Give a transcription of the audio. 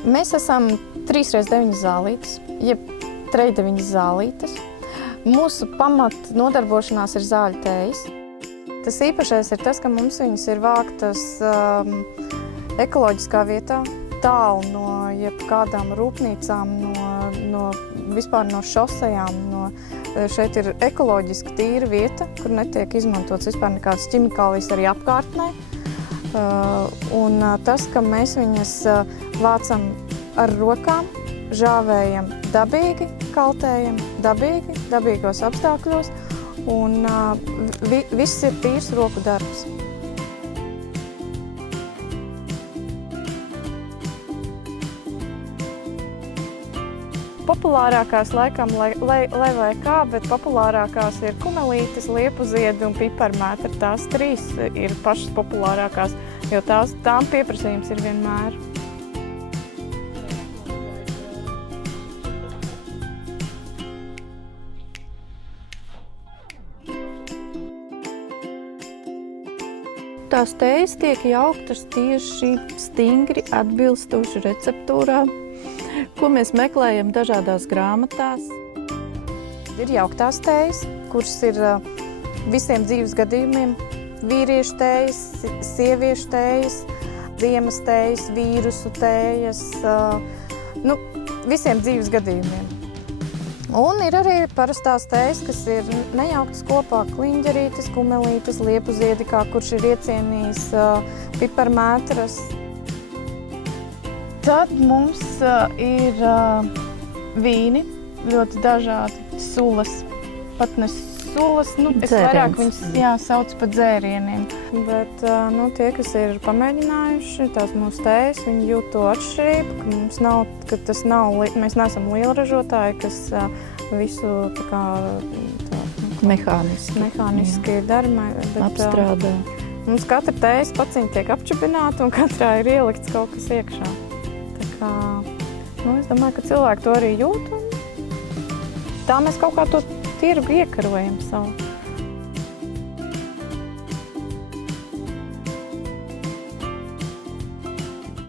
Mēs esam 3x9 zālītes, jeb 3x9 zālītes. Mūsu pamat nodarbošanās ir zāļu tējas. Tas īpašais ir tas, ka mums viņas ir vāktas ekoloģiskā vietā, tālu no jebkādām rūpnīcām, vispār no šosejām. Šeit ir ekoloģiski tīra vieta, kur netiek izmantots vispār nekādas ķimikālijas arī apkārtnē. Un tas, ka mēs viņas vācam ar rokām, žāvējam dabīgi, kaltējam dabīgi, dabīgos apstākļos, un viss ir tīrs roku darbs. Populārākās laikam, lai vai kā, bet populārākās ir kumelītes, liepuziedi un piparmētri. Tās trīs ir pašas populārākās, jo tām pieprasījums ir vienmēr. Tās tējas tiek jauktas tieši stingri atbilstoši receptūrām, ko mēs meklējam dažādās grāmatās. Ir jauktās tējas, kuras ir visiem dzīves gadījumiem. Vīriešu tējas, sieviešu tējas, ziemas tējas, vīrusu tējas, visiem dzīves gadījumiem. Un ir arī parastās tējas, kas ir nejauktas kopā, kliņģerītes, kumelītes, liepuziedi, kurš ir iecienījis piparmētras. Tad mums ir vīni, ļoti dažādi, sulas, pat ne sulas, es vairāk viņus sauc par dzērieniem. Bet tie, kas ir pamēģinājuši tās mūsu tējas, viņi jūt to atšķirību, mēs neesam lielražotāji, kas visu mehāniski dara. Apstrādā. Mums katra tējas paciņa tiek apčupināta un katrā ir ielikts kaut kas iekšā. Es domāju, ka cilvēki to arī jūt, un tā mēs kaut kā to tirgu iekarojam savu.